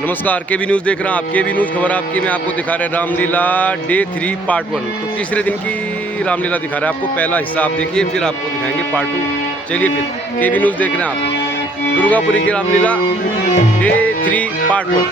नमस्कार, केबी न्यूज़ देख रहे हैं आप। केबी न्यूज़ खबर आपकी में आपको दिखा रहे हैं रामलीला डे 3 पार्ट 1। तो तीसरे दिन की रामलीला दिखा रहे हैं आपको। पहला हिस्सा आप देखिए, फिर आपको दिखाएंगे पार्ट 2। चलिए फिर केबी न्यूज़ देख रहे हैं आप। दुर्गापुरी की रामलीला डे 3 पार्ट 1।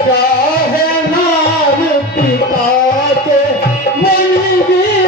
चाहे नाम पिता के मन भी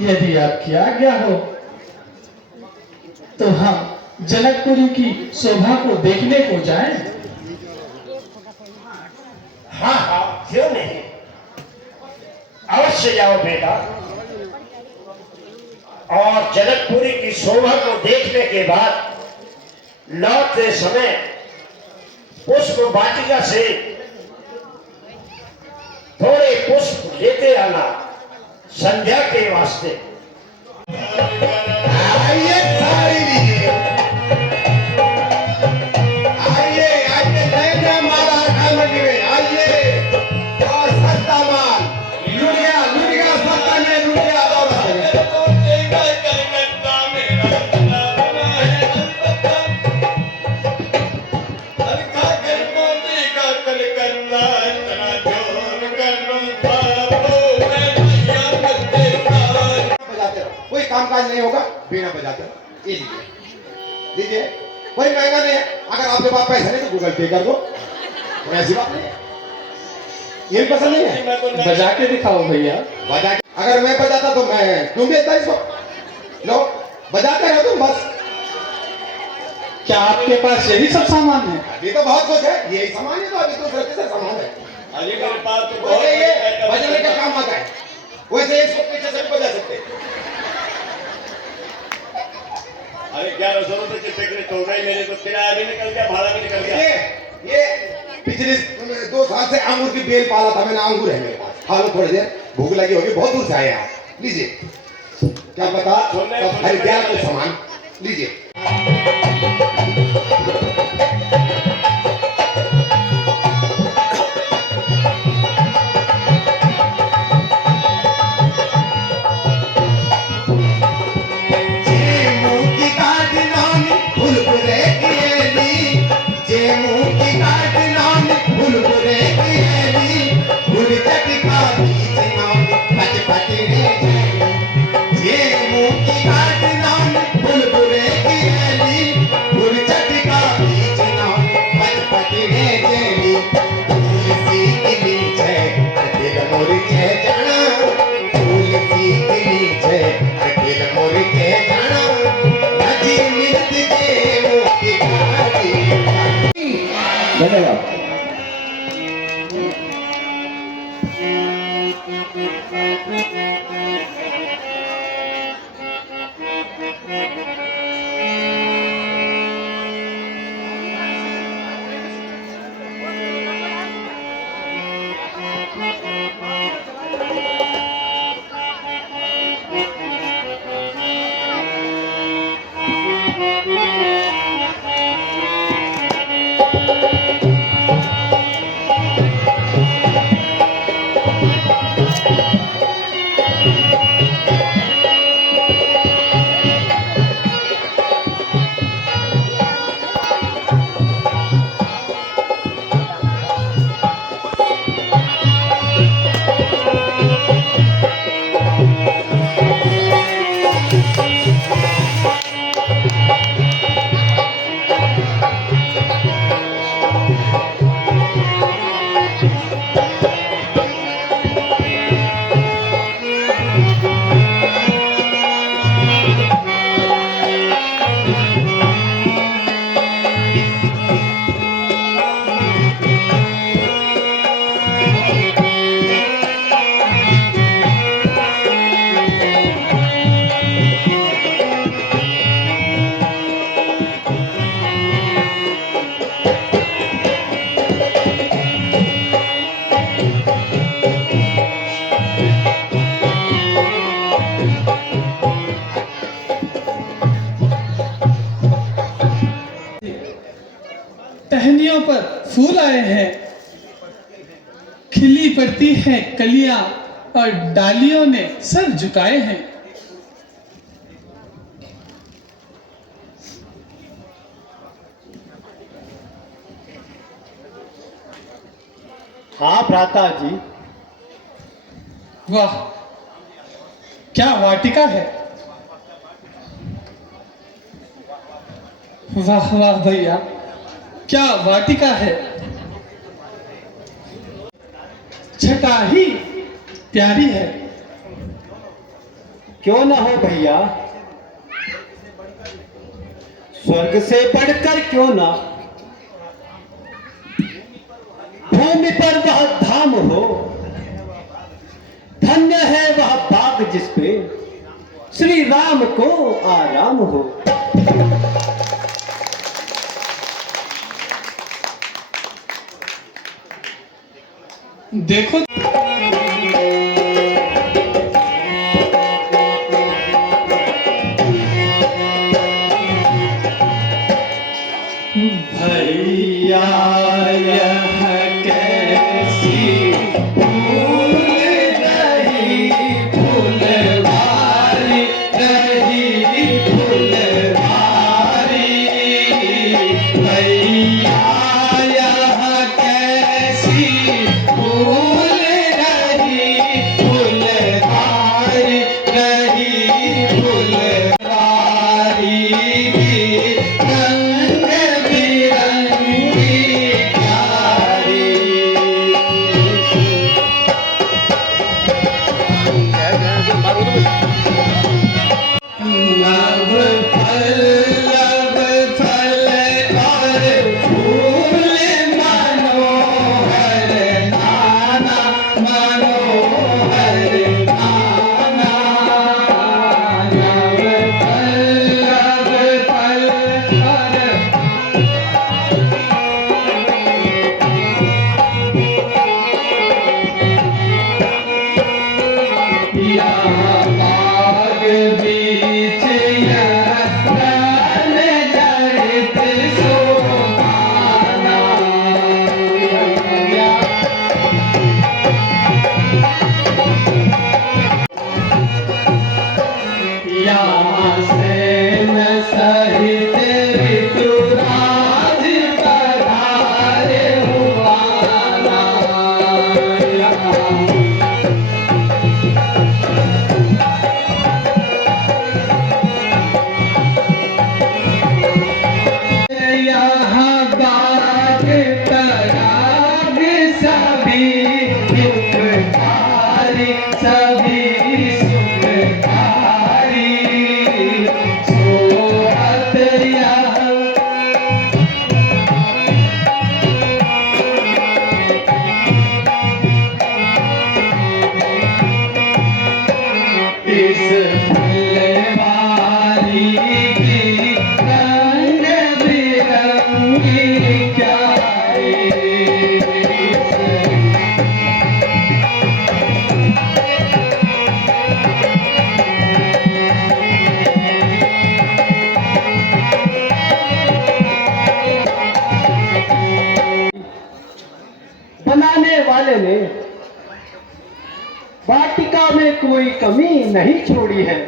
यदि आपकी आज्ञा हो तो हम जनकपुरी की शोभा को देखने को जाएं। हाँ हाँ, क्यों नहीं, अवश्य जाओ बेटा। और जनकपुरी की शोभा को देखने के बाद लौटते समय पुष्प वाटिका से थोड़े पुष्प लेते आना संध्या के वास्ते। आइए सारी लीजिए, आइए आइए, नए नए माल आने में आइए। और सस्ता माल लूट गया सस्ता में लूट गया। कोई कामकाज नहीं होगा बिना बजाते। ये लीजिए, कोई महंगा नहीं है। अगर आपके पास पैसा नहीं तो गूगल पे कर दो, कोई ऐसी बात नहीं है। ये भी पसंद नहीं है, बजा के दिखाओ भैया। बजा के, अगर मैं बजाता तो मैं क्यों बेचता इसको। लो बजाते रहो तुम बस। क्या आपके पास यही सब सामान है? अभी तो बहुत कुछ है, यही सामान है तो अभी दूसरे तीसरे सामान है। अरे मेरे पास तो वैसे ये बजाने का काम आता है, वैसे इसको पीछे से भी बजा सकते हैं। अरे 1100 रुपए की टिकट तो गई मेरे को, किराया भी निकल गया, भाड़ा भी निकल गया। ये पिछले 2 साल से अंगूर की बेल पाला था मैंने, अंगूर है मेरे पास। खा लो थोड़ी देर, भूख लगी होगी, बहुत दूर से आए आप। लीजिए, क्या पता हरिद्वार को सामान लीजिए। धन्यवाद। फूल आए हैं, खिली पड़ती हैं कलियां और डालियों ने सर झुकाए हैं। हाँ भ्राता जी। वाह, क्या वाटिका है। वाह वाह भैया, क्या वाटिका है। छटा ही प्यारी है। क्यों ना हो भैया, स्वर्ग से बढ़कर क्यों ना। भूमि पर वह धाम हो, धन्य है वह बाग जिस पे श्री राम को आराम हो। देखो भैया यह कैसी फूल रही फुलवारी, रही फुलवारी। भैया यह कैसी फूल रही फुलवारी, रही फुलवारी। रंग बिरंगी प्यारी। लव फल और फूल मनोहर नाना, मनोहर नाना। लव फल और यहाँ बाग बीच यह प्राण जड़ित सोहाना। यहाँ सेन सहित ऋतुराज पधारे हुआना। यहाँ बाग तराग सभी सुखकारी, सभी सुखकारी। सोहत यहाँ इस फुलवारी की रंग बिरंगी क्यारी। बनाने वाले ने वाटिका में कोई कमी नहीं छोड़ी है।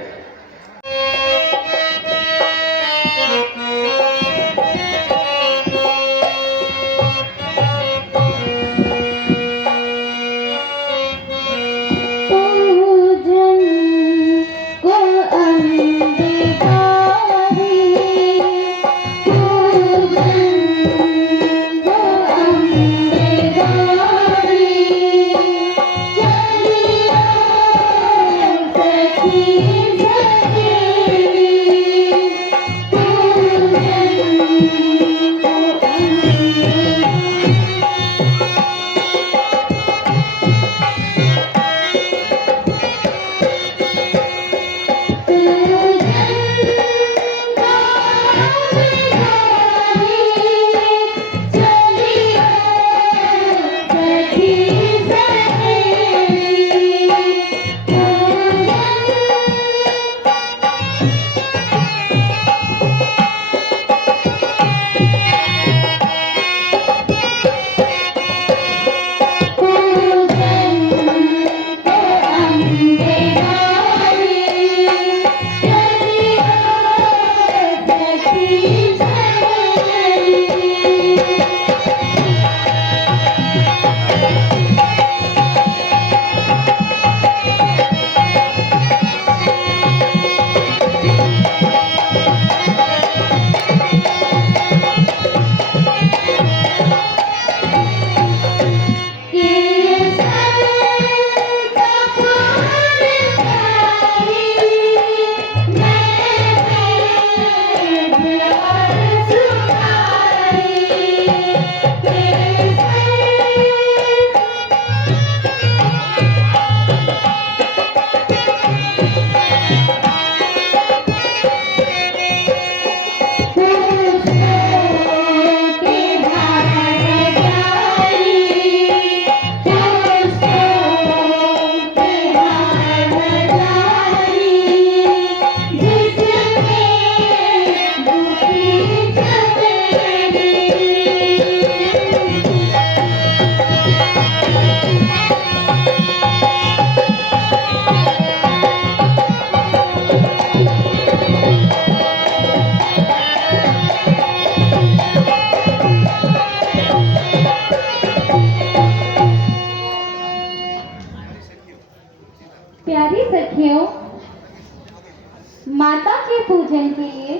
माता के पूजन के लिए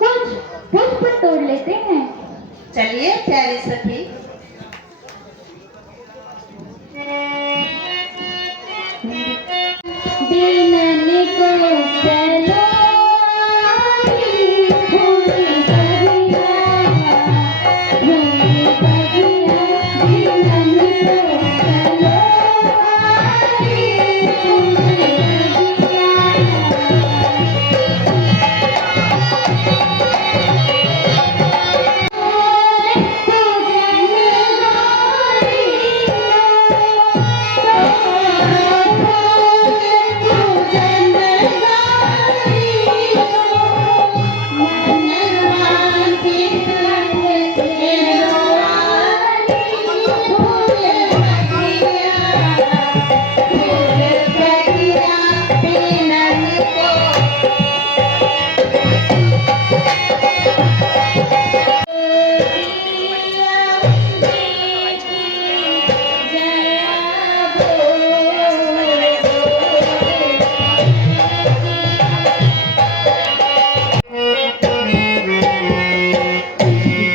कुछ पुष्प तोड़ लेते हैं। चलिए प्यारी सखी। बीनने को चलो आई, भूली बगिया, भूली बगिया, बीनने को चलो आई, भूली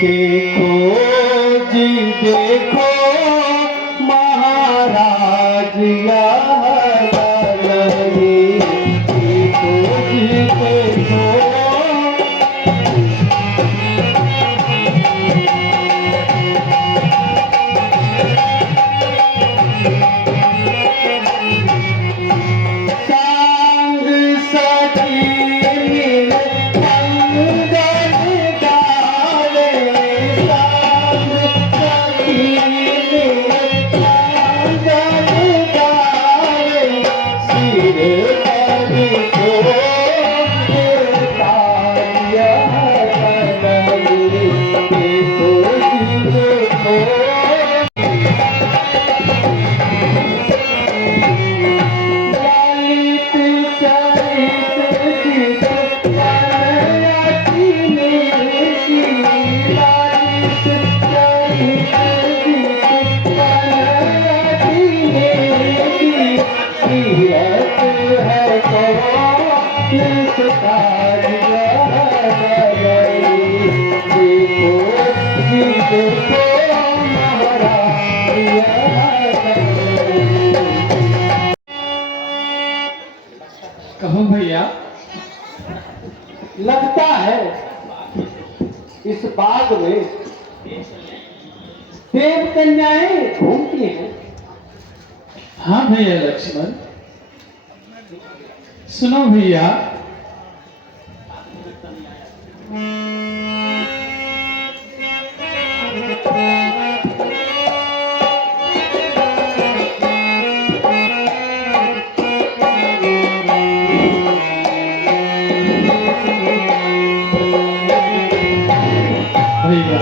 देखो जी देखो महाराज यहाँ लगे, देखो जी देखो सांग सखी मंगल गावे, सांग सखी मंगल गावे, सिर पर तारिया लगी, देखो जी देखो कहो भैया। लगता है इस बाग में देव कन्याएं घूमती हैं। हाँ भैया लक्ष्मण, सुनो भैया। भैया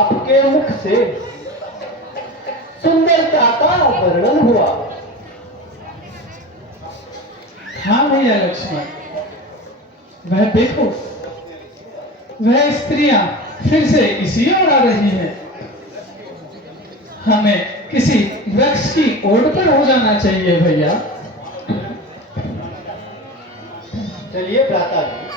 आपके मुख से सुंदरता का वर्णन हुआ। हाँ भैया लक्ष्मण, वह देखो, वह स्त्रियां फिर से इसी ओर आ रही हैं। हमें किसी वृक्ष की ओर पर हो जाना चाहिए भैया। चलिए भ्राता जी।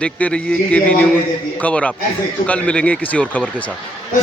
देखते रहिए केबी न्यूज़ खबर आपकी। कल मिलेंगे किसी और खबर के साथ।